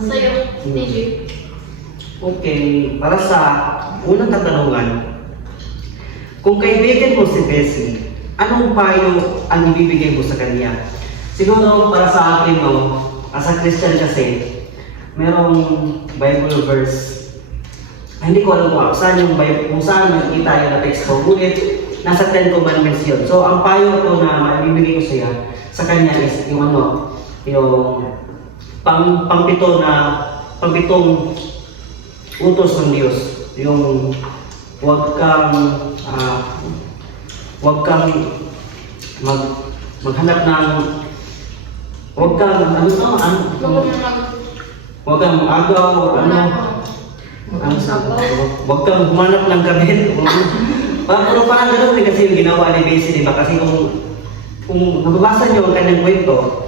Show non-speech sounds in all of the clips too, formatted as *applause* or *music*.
sa'yo, TJ. Okay, para sa unang katanungan, kung kaibigan mo si Bessie, anong payo ang ibibigay mo sa kanya? Siguro para sa akin, no, as a Christian kasi, merong Bible verse. Ay, hindi ko alam kung saan yung Bible, kung saan nakikita yung na text ko. Ngunit, nasa Ten Commandments yun. So, ang payo ko na maibibigay ko siya, sa kanya is yung ano, yung pang, pangpito na, pangpitong utos ng Diyos. Yung huwag kang ah, huwag kang mag maghanap ng huwag kang ano to ano huwag kang agaw ano ano. Huwag kang humanap ng gamit *laughs* parang pero parang ganun din kasi yung ginawa ni Bessie di ba? Kasi kung kung nababasa niyo ang kanyang kwento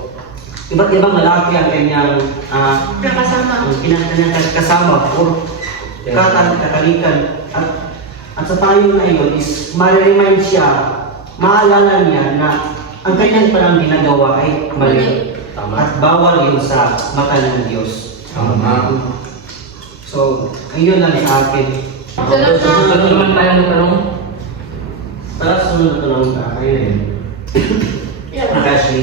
iba't ibang lalaki ang kanyang ah, Kakasama. ang kinakanyang kasama or katan, katalikan. At, at sa tayo na yun is ma-remind siya, maalala niya na ang kanyang parang ginagawa ay mali. At bawal yun sa mata ng Diyos. Tama. So, ayun lang sa akin. Susunod naman tayo ng tanong. Para sa sunod na tanong ka, ayun. Nakashi.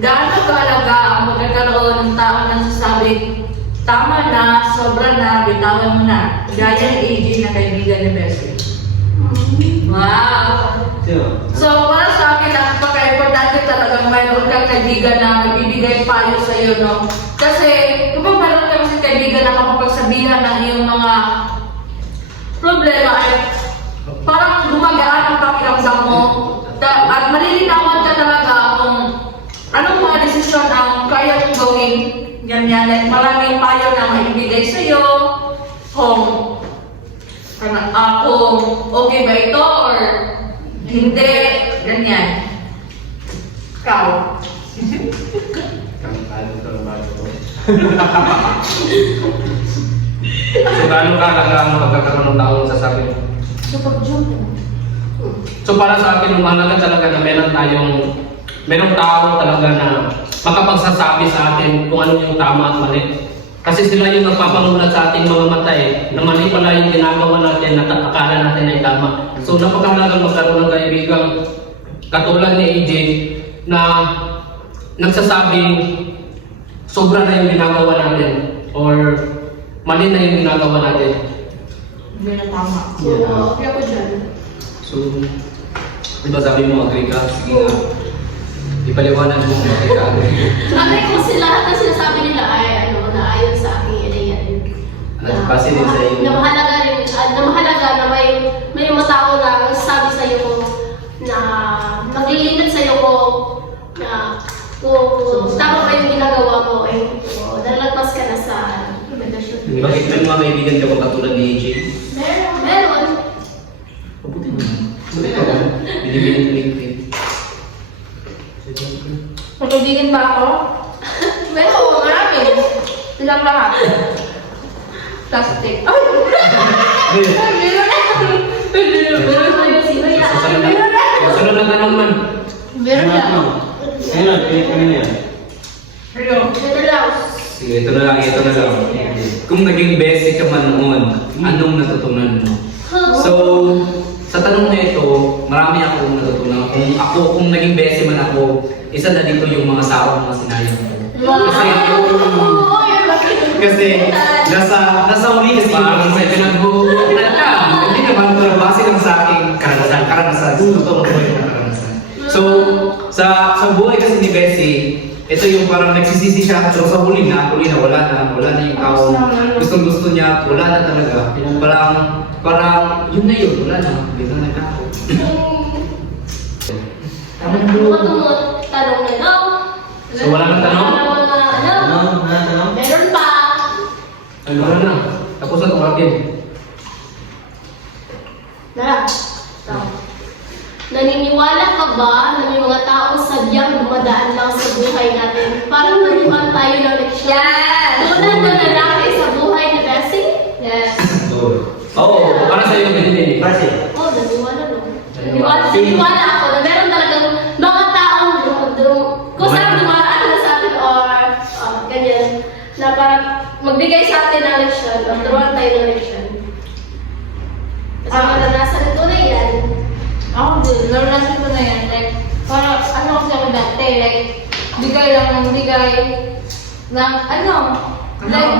Gaano kaalaga ang magkakaroon ng tao na nasasabi, tama na, sobra na, bitawan mo na. Gaya ni AJ na kaibigan ni Bessie. Wow! So, para sa akin, napaka-importante talagang mayroon kang kaibigan na nagbibigay payo sa iyo, no? Kasi, kapag mayroon kang kasi kaibigan na kapapagsabihan ng iyong mga problema ay parang gumagaan ang pakiramdam mo at malilinawan ka talaga kung anong mga desisyon ang kaya mong gawin. Ganyan, like maraming payo na maibigay sa iyo kung kung okay ba ito or hindi, ganyan. Ikaw. So, gaano kaalaga ang pagkakaroon ng tao sa sabi mo? So, pag-jump. So, para sa akin, mahalaga talaga na meron tayong, merong tao talaga na makapagsasabi sa atin kung ano yung tama at mali. Kasi sila yung nagpapangulat sa ating mga mata eh, na mali pala yung ginagawa natin na akala natin ay tama. So, napakahalaga magkaroon ng kaibigang katulad ni AJ na nagsasabing sobra na yung ginagawa natin or mali na yung ginagawa natin. Hindi na tama. So, okay ako dyan. So, di ba sabi mo agree ka? Sige nga. Ipaliwanag mo kung agree ka. Sabi ko kasi lahat ng sinasabi nila ay ano, na ayon sa inayan. Ano, base din sa iyo. Na mahalaga rin, ah, na mahalaga na may, may mga tao na sabi sa iyo na maglilipat sa iyo kung na kung tama ba yung ginagawa mo eh. O, nalagpas ka na sa rekomendasyon. Bakit may mga kaibigan ka ba katulad ni AJ? Meron. Meron. Mabuti naman. Ito, binibili ko LinkedIn. Magkaibigan ba ako? Meron. marami. Silang lahat. Plastic. Ay! Meron na! Meron na! Sino yan? Susunod na. Na tanong man. Meron na! Ayun lang, pinit kami na yan. Hello. Meron lang. Sige, ito na lang, ito na lang. Kung naging basic ka man noon, anong natutunan mo? So, sa tanong na ito, marami akong natutunan. Kung ako, kung naging besi man ako, isa na dito yung mga sawang mga sinayang ko. Kasi, yun ba? kasi nasa, nasa uli kasi parang may pinagbubukitan ka. Hindi naman ito base lang sa aking karanasan. Karanasan. Totoo ko karanasan. So, sa sa buhay kasi ni Bessie, ito yung parang nagsisisi siya so sa huli na, huli na wala na, wala na yung tao. Gustong gusto niya, wala na talaga. Parang, parang, yun na yun, wala na. Bigla na ako. Tumot-tumot. Tanong na no. So, wala nang tanong? Wala na ano. Ano? Ano? Ano? Meron pa. Ay, wala na. Tapos na tumawagin. Dara. Naniniwala ka ba na may mga taong sadyang dumadaan lang sa buhay natin para maniwan tayo ng leksyon? Yes! Tulad na lalaki sa buhay ni Bessie? Yes. Oo, oh, para sa sa'yo, Benny. Kasi, Oo, oh, naniwala no. Naniwala, naniwala ako na meron talagang mga taong dum- dum- kung saan dumaraan na sa atin or ah, ganyan na parang magbigay sa atin ng leksyon or tayo ng leksyon. Kasama ah. na ako din, naranasan ko na yan. Like, parang ano kasi ako dati, like, bigay lang ng bigay ng ano, like,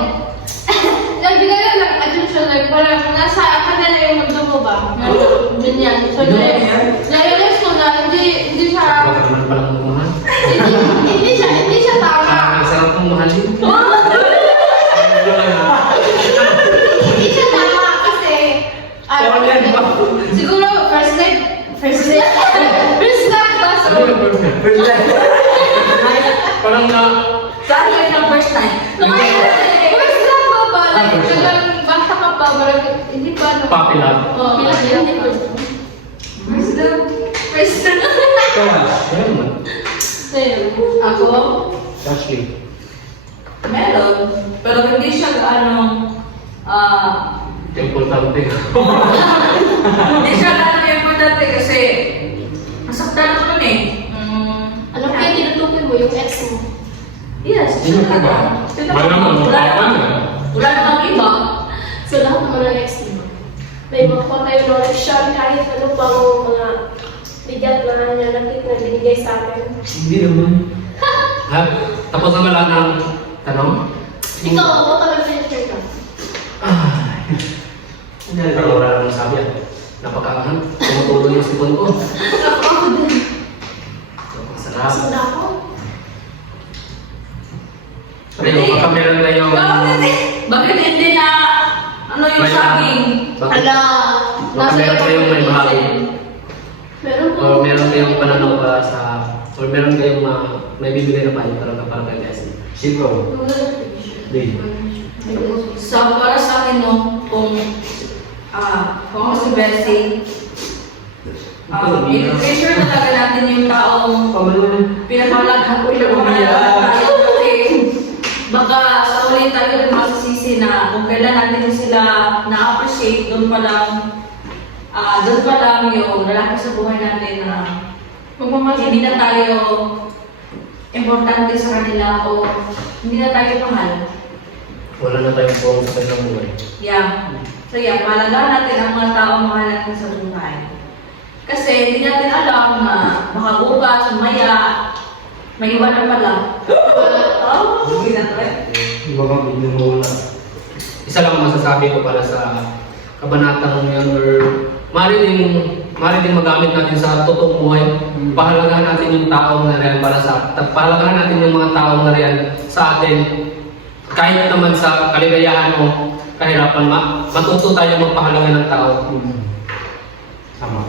*laughs* like, bigay lang ng attention, like, parang nasa kanila yung mundo mo ba? *laughs* Ganyan. So, like, na-realize ko na hindi, hindi siya, Baka naman palang hindi, hindi siya, hindi siya tama. Ah, ang sarap kong mahalin siya tama kasi, ah, Parang yan, ba? siguro, first night, first night, first night ba? So, first time. Parang na... sa akin ng first night. First night ba ba? Like, talagang bata ka pa, parang hindi pa, ano. Puppy love. Oh, Bilang bilang hindi ko. First love. First love. Ikaw ba? Meron naman. Ako? Ashley. Meron. Pero hindi siya ano, ah, Importante. *laughs* hindi siya ano importante Sino ka ba? Malamang, Wala mukha na. wala namang iba. So lahat naman ng ex mo. May tayo ng leksyon kahit ano pang mga bigat na nananakit na binigay sa akin. Hindi naman. Ha? Tapos na wala ng tanong? Ikaw, ako talaga yung share ka. Pero wala namang sabi ah. Napakahan. Tumutuloy yung sipon ko. Napakasarap. Kaso na ako. Pero baka meron na yung... Bakit, hindi na ano yung May- saging? Bakit? Hala, Baka meron kayong may bahagi. meron po. O meron kayong pananaw ba sa... Or meron kayong ma, may bibigay na payo talaga para kay Leslie. Siguro. Hindi. Sa para sa akin no, kung ah, kung ako si Bessie, um, i-treasure talaga natin yung taong pinapalagan ko yung mga tayo kasi baka sa ulit tayo rin masisisi na kung kailan natin sila na-appreciate, doon pa lang ah doon pa lang yung lalaki sa buhay natin na hindi na tayo importante sa kanila o hindi na tayo mahal. Wala na tayong buong sa kanilang buhay. Yeah. So yeah, mahalaga natin ang mga taong mahal natin sa buhay. Kasi hindi natin alam na baka bukas, maya, may iba na pala. *laughs* oh, hindi na to eh. Baka biglang mawala. Isa lang ang masasabi ko para sa kabanatang yun or maaari din, magamit natin sa totoong buhay. Pahalagahan natin yung taong na riyan para sa pahalagahan natin yung mga taong na riyan sa atin kahit naman sa kaligayahan o kahirapan ma matuto tayo magpahalaga ng tao. Tama.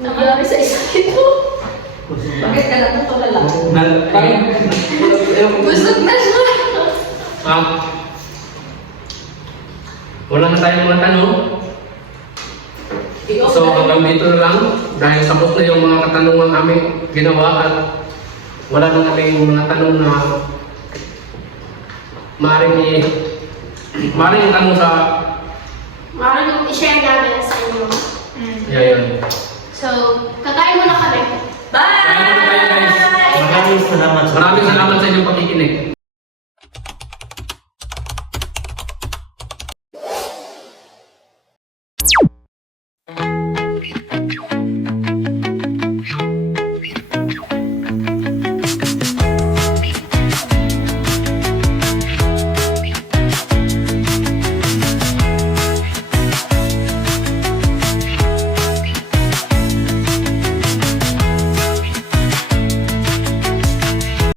Nangyari sa isa ito. Bakit ka natutulala? Busog na siya. Ah, wala na tayong mga tanong. So hanggang dito na lang dahil sabot na yung mga katanungan namin ginawa at wala na kaming mga tanong na maaaring i maaaring tanong sa Maaaring i-share namin sa inyo. yeah, yun. So, kakain muna kami. Bye! Maraming salamat sa Maraming salamat sa inyong pakikinig.